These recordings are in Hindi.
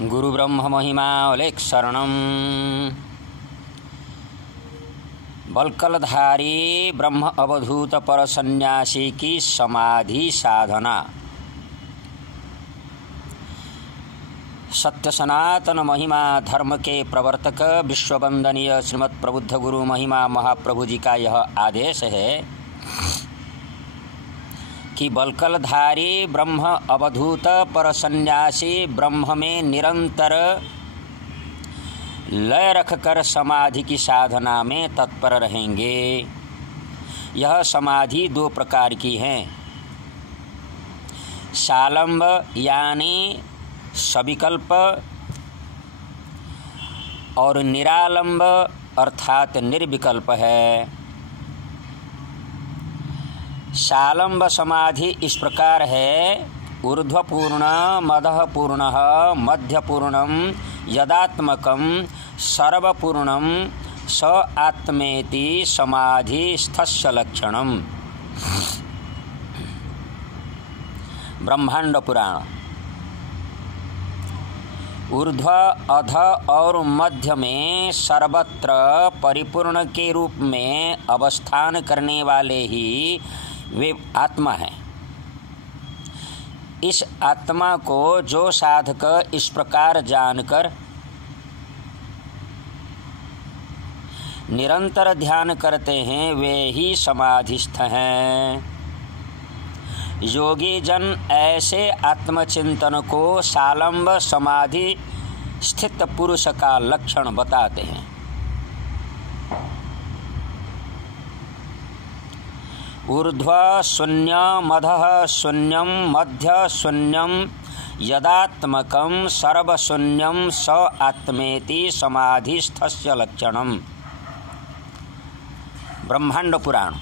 गुरु ब्रह्म महिमा अलेख शरणम। बलकलधारी ब्रह्म अवधूत पर सन्यासी की समाधि साधना। सत्य सनातन महिमा धर्म के प्रवर्तक विश्ववंदनीय श्रीमद् प्रबुद्ध गुरु महिमा महाप्रभु जी का यह आदेश है कि बलकलधारी ब्रह्म अवधूत पर सन्यासी ब्रह्म में निरंतर लय रखकर समाधि की साधना में तत्पर रहेंगे। यह समाधि दो प्रकार की है, सालंब यानी सविकल्प और निरालंब अर्थात निर्विकल्प है। सालंब समाधि इस प्रकार है, ऊर्ध्वपूर्ण मधपूर्ण मध्यपूर्णम यदात्मकम सर्वपूर्णम स आत्मेति समाधि स्थस्य लक्षणम। ब्रह्मांड पुराण। ऊर्ध्व अध और मध्य में सर्वत्र परिपूर्ण के रूप में अवस्थान करने वाले ही वे आत्मा है। इस आत्मा को जो साधक इस प्रकार जानकर निरंतर ध्यान करते हैं वे ही समाधिस्थ हैं। योगी जन ऐसे आत्मचिंतन को सालंब समाधि स्थित पुरुष का लक्षण बताते हैं। ऊर्ध्व शून्य मधः शून्यम मध्य शून्यम यदात्मकम सर्वशून्यम स आत्मेति समाधिस्थस्य लक्षणम। ब्रह्मांड पुराण।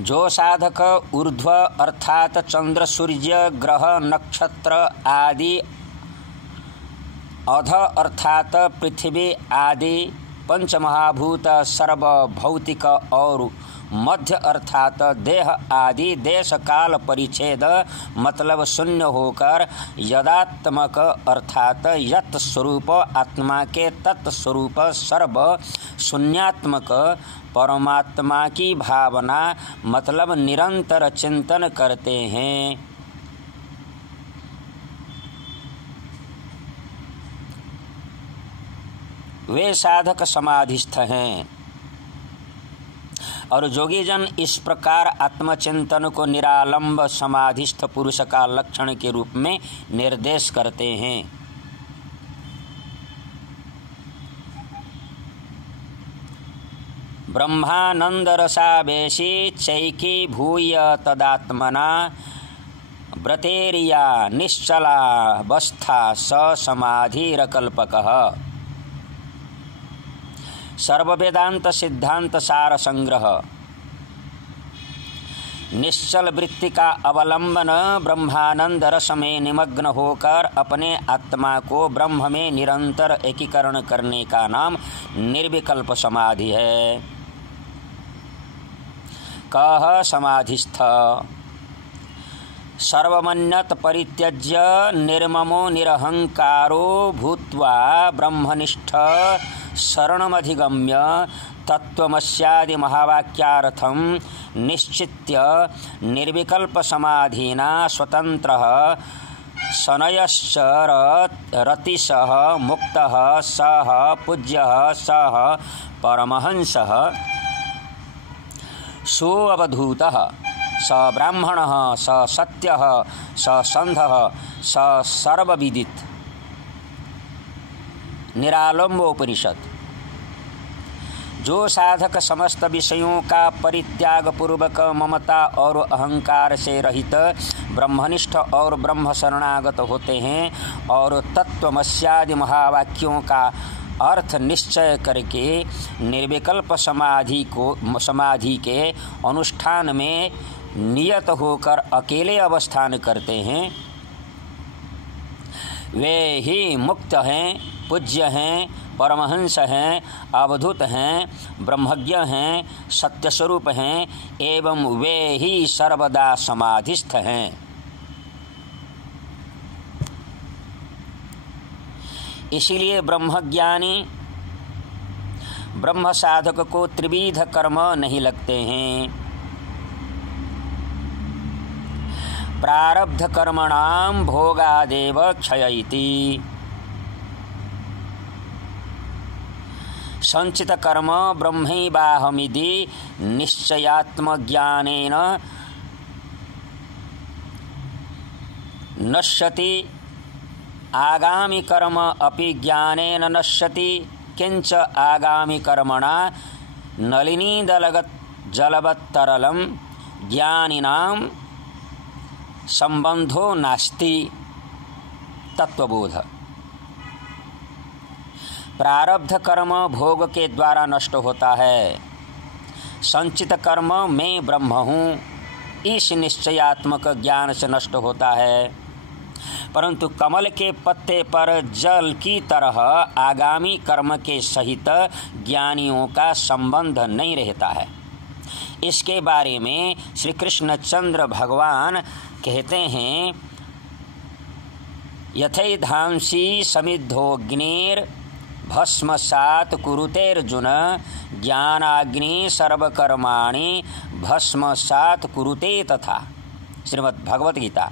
जो साधक ऊर्ध्व अर्थात चंद्र सूर्य ग्रह नक्षत्र आदि, अध अर्थात पृथ्वी आदि पंचमहाभूत सर्व भौतिक और मध्य अर्थात देह आदि देश काल परिच्छेद मतलब शून्य होकर यदात्मक अर्थात यत स्वरूप आत्मा के तत्स्वरूप सर्व शून्यात्मक परमात्मा की भावना मतलब निरंतर चिंतन करते हैं। वे साधक समाधिस्थ हैं। और जोगी जन इस प्रकार आत्मचिंतन को निरालंब समाधिस्थ पुरुष का लक्षण के रूप में निर्देश करते हैं। ब्रह्मानंद रसावेशी चैकी भूय तदात्मना व्रतेरिया निश्चलावस्था स समाधिरकल्पकः। सर्ववेदांत सिद्धांत सार संग्रह। निश्चल वृत्ति का अवलंबन ब्रह्मानंद रस में निमग्न होकर अपने आत्मा को ब्रह्म में निरंतर एकीकरण करने का नाम निर्विकल्प समाधि है। कः समाधिस्थ सर्वमन्यत परित्यज्य निर्ममो निरहंकारो भूत्वा ब्रह्मनिष्ठ शरणमधिगम्य तत्त्वमस्यादि महावाक्यार्थं निश्चित्य निर्विकल्प समाधिना स्वतंत्रः शनयश्च रतिशः मुक्तः सः पूज्यः सः परमहंसः सोऽवधूतः स ब्राह्मणः स सत्यः स संधः स सर्वविदित्। निरालंबोपनिषद। जो साधक समस्त विषयों का परित्याग पूर्वक ममता और अहंकार से रहित ब्रह्मनिष्ठ और ब्रह्म शरणागत होते हैं और तत्त्वमस्यादि महावाक्यों का अर्थ निश्चय करके निर्विकल्प समाधि के अनुष्ठान में नियत होकर अकेले अवस्थान करते हैं, वे ही मुक्त हैं, पूज्य हैं, परमहंस हैं, अवधूत हैं, ब्रह्मज्ञ हैं, सत्यस्वरूप हैं एवं वे ही सर्वदा समाधिस्थ हैं। इसीलिए ब्रह्मज्ञानी ब्रह्म साधक को त्रिविध कर्म नहीं लगते हैं। प्रारब्ध कर्मणाम भोगादेव क्षयति। संचित कर्म ब्रह्मैवाहमिति निश्चयात्मज्ञानेन नश्यति। आगामी कर्म अपि ज्ञानेन नश्यति। किंच आगामी कर्मणा नलिनीदलगत जलवत्तरलं ज्ञानिनां संबंधो नास्ति। तत्वबोध। प्रारब्ध कर्म भोग के द्वारा नष्ट होता है। संचित कर्म मैं ब्रह्म हूँ इस निश्चयात्मक ज्ञान से नष्ट होता है। परंतु कमल के पत्ते पर जल की तरह आगामी कर्म के सहित ज्ञानियों का संबंध नहीं रहता है। इसके बारे में श्री कृष्णचंद्र भगवान कहते हैं, यथैधांसी समिद्धोऽग्निर् भस्मसात् कुरुतेर्जुन ज्ञानाग्नि सर्वकर्माणि भस्मसात् कुरुते तथा। श्रीमद् भगवत गीता।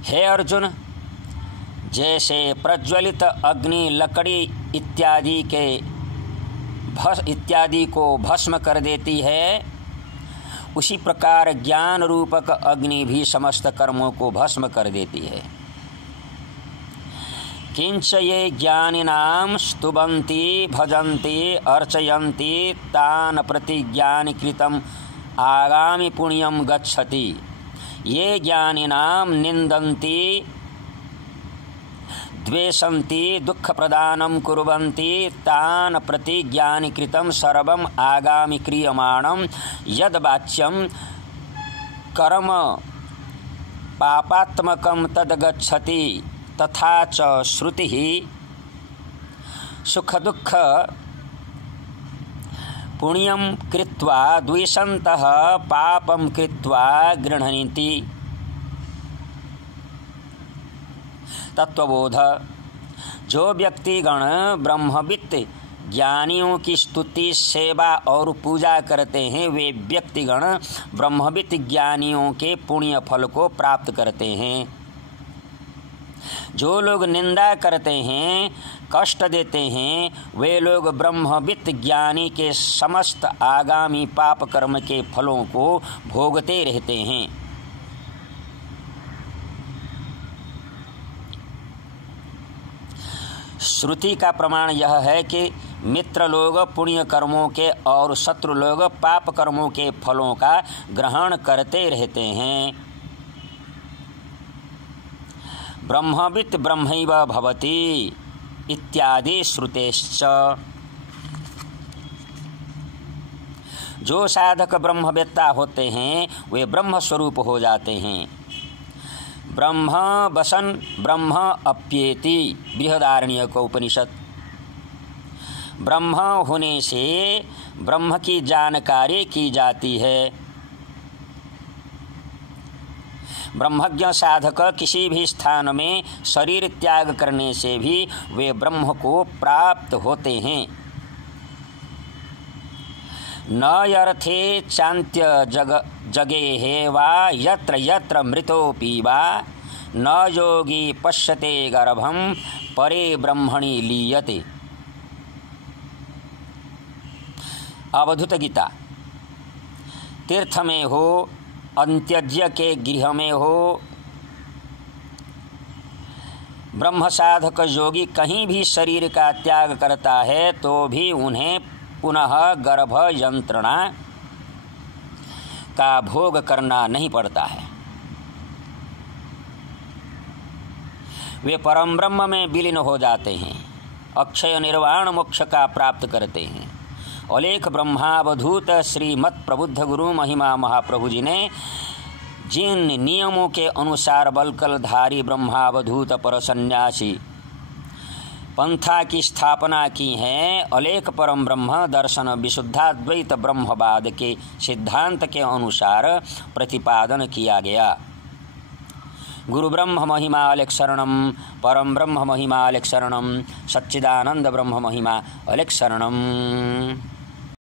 हे अर्जुन, जैसे प्रज्वलित अग्नि लकड़ी इत्यादि को भस्म कर देती है, उसी प्रकार ज्ञान रूपक अग्नि भी समस्त कर्मों को भस्म कर देती है। किंच ये ज्ञानिनां स्तुवन्ति भजन्ति अर्चयन्ति तान् प्रति ज्ञानिकृतं आगामि पुण्यं गच्छति। ये ज्ञानिनां निन्दन्ति द्वेषन्ति दुःखप्रदानं कुर्वन्ति तान् प्रति ज्ञानिकृतं सर्वम् आगामि क्रियमाणं यद्वाच्यं कर्म पापात्मकं तद्गच्छति। तथा च श्रुतिः सुखदुःख पुण्यं कृत्वा द्वेषन्तः पापं कृत्वा गृह्णन्ति। तत्वबोध। जो व्यक्तिगण ब्रह्मवित् ज्ञानियों की स्तुति सेवा और पूजा करते हैं, वे व्यक्तिगण ब्रह्मवित् ज्ञानियों के पुण्य फल को प्राप्त करते हैं। जो लोग निंदा करते हैं, कष्ट देते हैं, वे लोग ब्रह्मवित् ज्ञानी के समस्त आगामी पाप कर्म के फलों को भोगते रहते हैं। श्रुति का प्रमाण यह है कि मित्र लोग पुण्य कर्मों के और शत्रु लोग पाप कर्मों के फलों का ग्रहण करते रहते हैं। ब्रह्मवित् ब्रह्मैव भवति इत्यादि श्रुतेश्च। जो साधक ब्रह्मवेत्ता होते हैं वे ब्रह्म स्वरूप हो जाते हैं। ब्रह्म वसन ब्रह्म अप्येति बृहदारण्यक उपनिषद। ब्रह्म होने से ब्रह्म की जानकारी की जाती है। ब्रह्मज्ञ साधक किसी भी स्थान में शरीर त्याग करने से भी वे ब्रह्म को प्राप्त होते हैं। न यर्थे चान्त्य जगेः वा यत्र यत्र मृतोऽपि वा न योगी पश्यते गर्भं परे ब्रह्मणि लीयते। अवधूत गीता। तीर्थ में हो, अंत्यज्ञ के गृह में हो, ब्रह्म साधक योगी कहीं भी शरीर का त्याग करता है तो भी उन्हें पुनः गर्भ यंत्रणा का भोग करना नहीं पड़ता है। वे परम ब्रह्म में विलीन हो जाते हैं, अक्षय निर्वाण मोक्ष का प्राप्त करते हैं। अलेख ब्रह्मावधूत श्रीमत् प्रबुद्ध गुरु महिमा महाप्रभु जी ने जिन नियमों के अनुसार बलकलधारी ब्रह्मावधूत पर सन्यासी पंथा की स्थापना की है, अलेख परम ब्रह्म दर्शन विशुद्धाद्वैत ब्रह्मवाद के सिद्धांत के अनुसार प्रतिपादन किया गया। गुरु ब्रह्म महिमा अलख शरणम, परम ब्रह्म महिमा अलख शरणम, सच्चिदानंद ब्रह्म महिमा अलख शरणम।